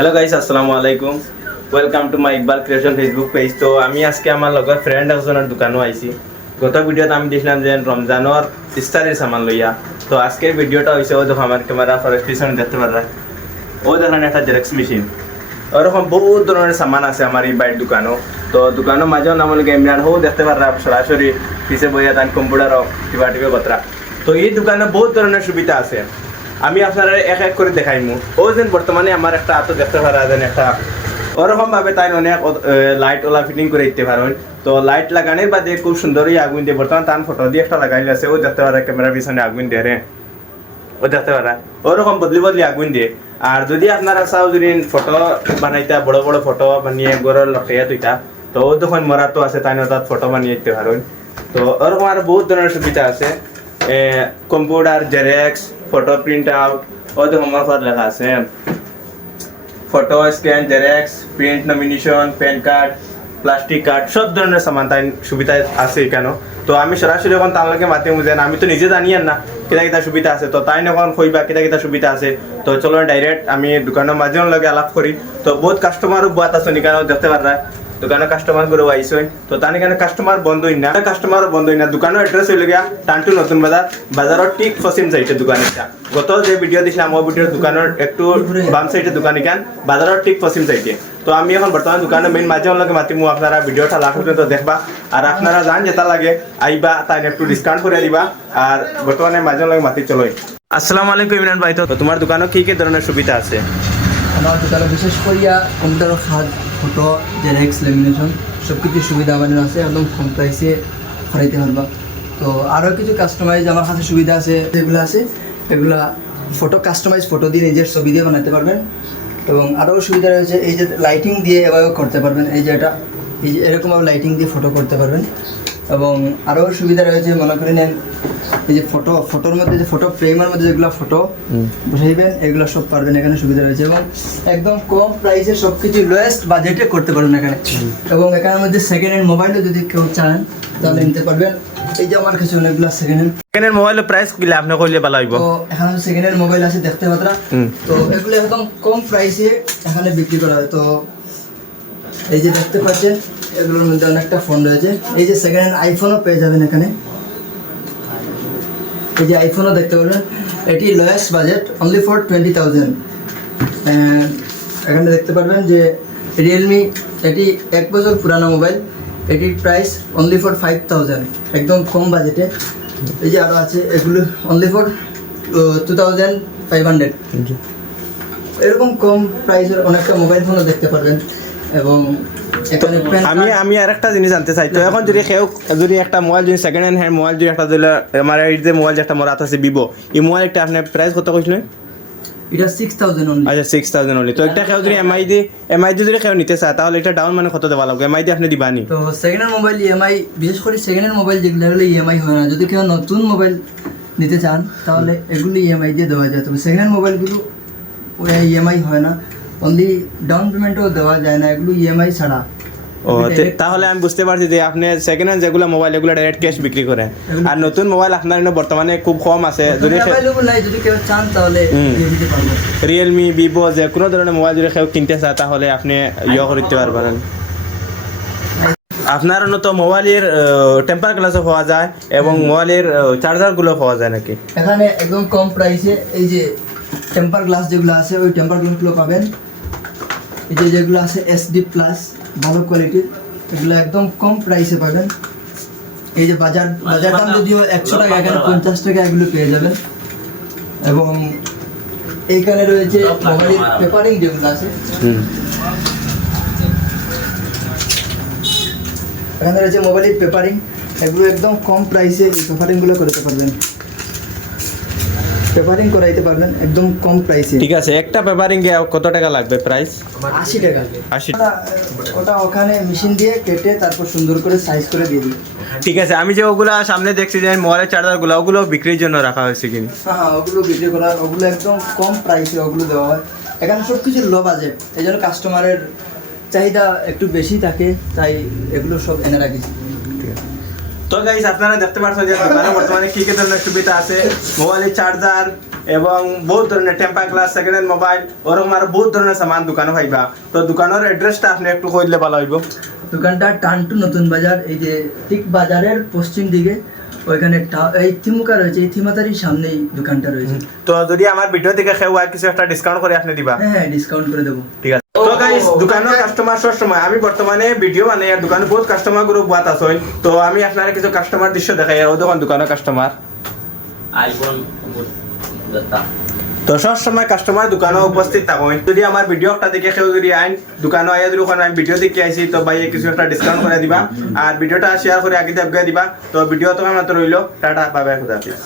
Hello guys, আসসালামু আলাইকুম। Welcome to my Iqbal creation Facebook page. তো আমি আজকে আমার লগর ফ্রেন্ড একজনের দোকানও আইছি। গত ভিডিওতে আমি দেখলাম যে রমজানের ইফতারের সামান লইয়া। তো আজকের ভিডিওটা হয়েছে ও দেখো আমার ক্যামেরা ফরেস্টেশন দেখতে পারা। ও দেখেন একটা জেরক্স মেশিন, ওরকম বহুত ধরনের সামান আছে আমার এই বাইর দোকানও। তো দোকানের মাঝেও নাম হলো ইমরান, হো দেখতে পারা সরাসরি পিছে বইয়া তান কম্পিউটারও টিপা টিপে কথা। তো এই দোকানে বহুত ধরনের সুবিধা আছে, আমি আপনারা এক এক করে দেখাইমু। ও যেন বর্তমানে আমার একটা হাতও দেখতে পারা যেন একটা ওরকম ভাবে তাই অনেক লাইট ওলা ফিটিং করে দিতে পারেন। তো লাইট লাগানোর বাদে খুব সুন্দরই আগুন দিয়ে বর্তমান তান ফটো দিয়ে একটা লাগাইলে আছে, ও দেখতে পারা ক্যামেরার পিছনে আগুন দিয়ে রে, ও দেখতে পারা ওরকম বদলি বদলি আগুন দিয়ে। আর যদি আপনারা চাও যদি ফটো বানাইতা বড় বড় ফটো বানিয়ে গড়ের লটাইয়া তুইতা, তো ও তখন মরা তো আছে তাই তাত ফটো বানিয়ে দিতে পারেন। তো ওরকম আর বহুত ধরনের সুবিধা আছে, computer xerox, photo print out, ও তো আমার লেখা আছে photo scan, xerox, print, nomination, PAN card, plastic card, সব ধরনের সামান তাই সুবিধা আছে এখানে। তো আমি সরাসরি এখন তার লাগে মাতি বুঝেন, আমি তো নিজে জানি না কেটা কেটা সুবিধা আছে। তো তাই এখন কইবা কেটা কেটা সুবিধা আছে। তো চলো ডাইরেক্ট আমি দোকানের মাঝে লগে আলাপ করি। তো বহুত কাস্টমারও বাত আছে এখানেও দেখতে পারা, দোকানের কাস্টমার করে আইসই। তো তার এখানে কাস্টমার বন্ধ হই না, কাস্টমারও বন্ধ হই না। দোকানের অ্যাড্রেস হইলে গিয়া টান্টু নতুন বাজার, বাজারের ঠিক পশ্চিম সাইডে দোকান এটা। গত যে ভিডিও দিছিলাম ও ভিডিওর দোকানের একটু বাম সাইডে দোকান এখান, বাজারের ঠিক পশ্চিম সাইডে। তো আমি এখন বর্তমান দোকানের মেইন মাঝে লগে মাতিমু, আপনারা ভিডিওটা লাস্ট পর্যন্ত দেখবা। আর আপনারা জান যেটা লাগে আইবা, তাই একটু ডিসকাউন্ট করে দিবা। আর বর্তমানে মাঝে লগে মাতি চলোই। আসসালামু আলাইকুম ইমরান ভাই। তো তোমার দোকানে কি কি ধরনের সুবিধা আছে? আমার দোকানে বিশেষ করিয়া কম্পিউটার খাত, ফটো, জেরক্স, লেমিনেশন সব কিছু সুবিধা আমাদের আছে, একদম কম প্রাইসে খরাইতে পারবা। তো আরও কিছু কাস্টমাইজ আমার কাছে সুবিধা আছে, যেগুলো আছে এগুলা ফটো কাস্টমাইজ ফটো দিয়ে নিজের ছবি দিয়ে বানাতে পারবেন। এবং আরও সুবিধা রয়েছে এই যে লাইটিং দিয়ে এভাবে করতে পারবেন, এই যে এটা এই যে এরকমভাবে লাইটিং দিয়ে ফটো করতে পারবেন। এবং আরও সুবিধা রয়েছে, মনে করে নেন এই যে ফটোর মধ্যে যে ফটো ফ্রেমের মধ্যে যেগুলো ফটো বসাইবেন এগুলো সব পারবেন, এখানে সুবিধা রয়েছে। এবং একদম কম প্রাইসে সব কিছু লোয়েস্ট বাজেটে করতে পারবেন এখানে। এবং এখানের মধ্যে সেকেন্ড হ্যান্ড মোবাইলও যদি কেউ চান তাহলে নিতে পারবেন। এই যে আমার কাছে অনেকগুলো সেকেন্ড হ্যান্ড মোবাইলের প্রাইস কিলা আপনি কইলে ভালো হইব। তো এখানে সেকেন্ড হ্যান্ড মোবাইল আছে দেখতে পাত্রা, তো এগুলো একদম কম প্রাইসে এখানে বিক্রি করা হয়। তো এই যে দেখতে পাচ্ছেন এগুলোর মধ্যে অনেকটা ফোন রয়েছে, এই যে সেকেন্ড হ্যান্ড আইফোনও পেয়ে যাবেন এখানে। এই যে আইফোনও দেখতে পারবেন, এটি লোয়েস্ট বাজেট অনলি ফর 20,000। এখানে দেখতে পারবেন যে রিয়েলমি, এটি 1 বছর পুরানো মোবাইল, এটির প্রাইস অনলি ফর 5,000, একদম কম বাজেটে। এই যে আরও আছে এগুলো অনলি ফর 2,500। এরকম কম প্রাইসের অনেকটা মোবাইল ফোনও দেখতে পারবেন। এবং আমি আরেকটা জিনিস জানতে চাই। তো এখন যদি একটা মোবাইল যদি সেকেন্ড হ্যান্ড মোবাইল যদি একটা দিলে আমার এই যে মোবাইল যেটা মোর হাতে আছে ভিভো, এই মোবাইলটা আপনার প্রাইস কত কইছিলেন? এটা 6,000 অনলি। আচ্ছা 6,000 অনলি। তো একটা কেউ যদি এমআই দিয়ে যদি কেউ নিতে চায় তাহলে এটা ডাউন মানে কত দেওয়া লাগবে? এমআই দিয়ে আপনি দিবানি? তো সেকেন্ড হ্যান্ড মোবাইল ইএমআই, বিশেষ করে সেকেন্ড হ্যান্ড মোবাইল যেগুলো হলে ইএমআই হয় না। যদি কেউ নতুন মোবাইল নিতে চান তাহলে এগুলো ইএমআই দিয়ে দেওয়া যায়। তবে সেকেন্ড হ্যান্ড মোবাইলগুলো ইএমআই হয় না, অনলি ডাউন পেমেন্টও দেওয়া যায় না, এগুলো ইএমআই ছাড়া। ও তাহলে আমি বুঝতে পারছি যে আপনি সেকেন্ড হ্যান্ড যেগুলো মোবাইল এগুলো ডাইরেক্ট ক্যাশ বিক্রি করেন। আর নতুন মোবাইল আপনার বর্তমানে খুব কম আছে, যদি কেউ চান তাহলে দিতে পারবো। রিয়েলমি, ভিভো যে কোনো ধরনের মোবাইল যদি কেউ কিনতে চায় তাহলে আপনি ইয়ে করতে পারবেন। আপনার তো মোবাইলের টেম্পার গ্লাসও পাওয়া যায় এবং মোবাইলের চার্জারগুলো পাওয়া যায় নাকি? এখানে একদম কম প্রাইসে এই যে টেম্পার গ্লাস যেগুলো আছে ওই টেম্পার গ্লাসগুলো পাবেন। এই যে যেগুলো আছে SD প্লাস ভালো কোয়ালিটির, এগুলো একদম কম প্রাইসে পাবেন। এই যে বাজার দাম যদিও 100 টাকা, এখানে 50 টাকা এগুলো পেয়ে যাবেন। এবং এইখানে রয়েছে মোবাইলের পেপারিং যেগুলো আছে, এখানে রয়েছে মোবাইলের পেপারিং, এগুলো একদম কম প্রাইসে এই পেপারিংগুলো করতে পারবেন, পেপারিং করাইতে পারবেন একদম কম প্রাইসে। ঠিক আছে, একটা পেপারিং এ কত টাকা লাগবে প্রাইস? 80 টাকা। 80। ওটা ওখানে মেশিন দিয়ে কেটে তারপর সুন্দর করে সাইজ করে দিয়ে দিই। ঠিক আছে, আমি যে ওগুলা সামনে দেখছি যে মোবাইলের চার্জারগুলো ওগুলো বিক্রির জন্য রাখা হয়েছে কিনা? হ্যাঁ, ওগুলো বিক্রি করা, ওগুলো একদম কম প্রাইসে ওগুলো দেওয়া হয়। এখানে সব কিছু লো বাজেট, এই জন্য কাস্টমারের চাহিদা একটু বেশি থাকে, তাই এগুলো সব এনে রাখি। তো গাইস আপনারা দেখতে পাচ্ছেন যে দোকানে বর্তমানে কি কি ধরনের সুবিধা আছে। মোবাইলের চার্জার, এবং বহুত ধরনের temper glass second hand mobile ওরকম আরো বহুত ধরনের সামান দোকানে পাইবা। তো দোকানের অ্যাড্রেসটা আপনি একটু কই দিলে ভালো হইব। দোকানটা টানটু নতুন বাজার, এই যে ঠিক বাজারের পশ্চিম দিকে ওইখানে এই থিমুকা রয়েছে, এই থিমাতারির সামনেই দোকানটা রয়েছে। তো যদি আমার ভিডিও থেকে কেউ আর কিছু একটা ডিসকাউন্ট করে আপনি দিবা? হ্যাঁ ডিসকাউন্ট করে দেবো। ঠিক আছে। তো গাইস দোকানের কাস্টমার সব সময় আমি বর্তমানে ভিডিও মানে আর দোকানে বহুত কাস্টমার গ্রুপ বাত আছে। তো আমি আপনারা কিছু কাস্টমার দৃশ্য দেখাই আর দোকানের কাস্টমার আইফোন দত্তা তো সব সময় কাস্টমার দোকানে উপস্থিত থাকুন। যদি আমার ভিডিও একটা দেখে কেউ যদি আইন দোকানে আইয়া যদি ওখানে আমি ভিডিও দেখে আইছি তো ভাই কিছু একটা ডিসকাউন্ট করে দিবা আর ভিডিওটা শেয়ার করে আগে দিবা। তো ভিডিও তো আমার তো রইলো, টাটা বাই বাই, খুদা হাফেজ।